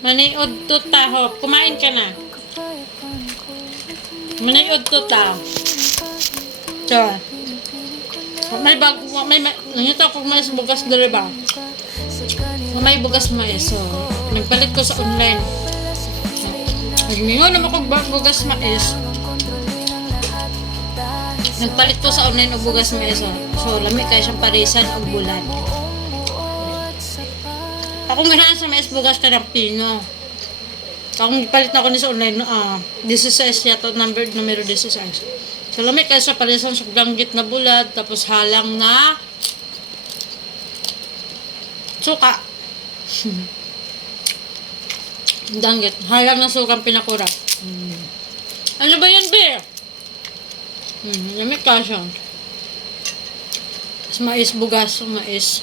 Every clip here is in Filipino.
Maniod to taho. Kumain ka na. Maniod to taho. So, nangita ko mais bugas dere ba? May bugas mais. So, nagpalit ko sa online. Nagmingon naman ko bugas mais. Nagpalit ko sa online og bugas mais. So, lami kayo siyang parisan og bulan. Ako minahan sa mais bugas ka ng pino. Ako palit na ako ni sa online 16 yato, numero 16. So, lamig kayo sa parisan sa ganggit na bulad, tapos halang na suka. Danggit. Halang na sukang pinakura. Ano ba yan, be? Lamig ka siya. Tapos mais, bugas, mais.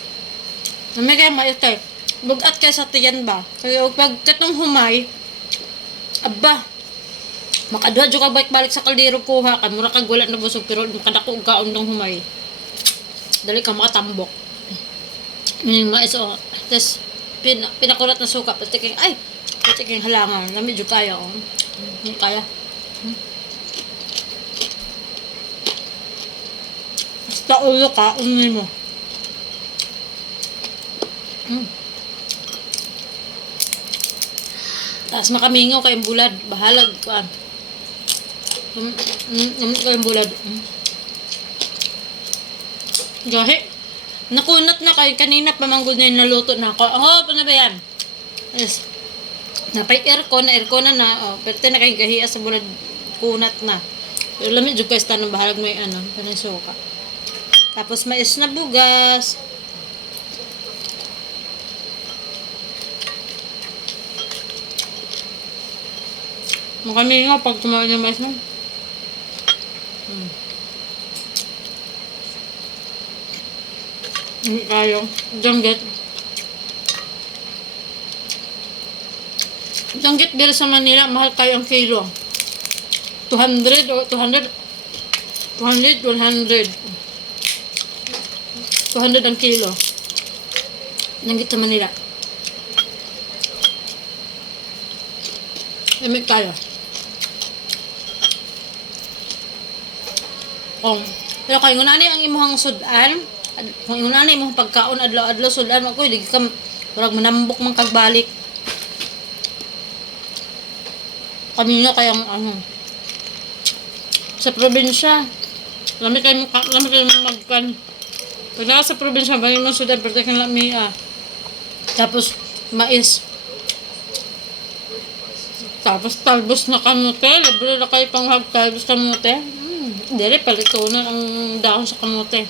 Lamig kayo mais kayo. Bugat kayo sa tiyan ba? Kaya pag katong humay, aba, makadwa dyo ka balik sa kaldero kuha ka, mura kag wala na busog, pero makadako ka undang humay. Dali ka makatambok. Yung mais o. Tapos, pinakulat na suka. Patiking, ay, patiking halangan. Lamig dyo kaya o. Kaya. Basta ulo ka, unay mo. Tapos makamingaw kayong bulad. Bahalag ka. Kayong bulad. Gahi. Nakunat na kayo. Kanina pamanggod na yung naluto na ako. Ano ba yan? Yes. Napay aircon na. Pero na kayong gahiya sa bulad. Kunat na. Pero lamig yung guys. Tanong bahalag mo yung kanang suka. Tapos mais na bugas. Makamingaw pag kumain ng mais mo. Hindi kayo. Janggit. Janggit dito sa Manila, mahal kayo ang kilo. 200 o 200. 200, 100. 200 ang kilo. Janggit sa Manila. Lamig kayo. Pero kayo nga ang imuhang sudan, kung nga imong pagkaon adlaw-adlaw sudan ako, hindi ka murag manambok man kagbalik. Kanino kayang sa probinsya. Lami kayo magkan. Pag sa probinsya, bagay mo sudan, pero kang lamia. Tapos, mais. Tapos, talbos na kamote. Libre na kayo pang talbos kamote. Dere, palito na ang dahon sa kamote.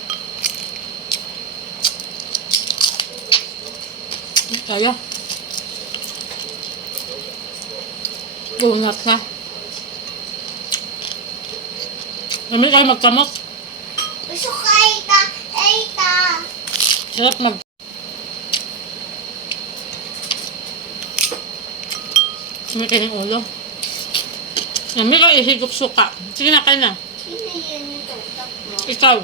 Kaya. Gunat na. Kami kayo magkamot. Gusto ka, Eita. Sarap mag... Kami kayo ng ulo. Kami kayo ihigop suka. Sige na kayo na. Sino yun yung tutak mo? Ikaw.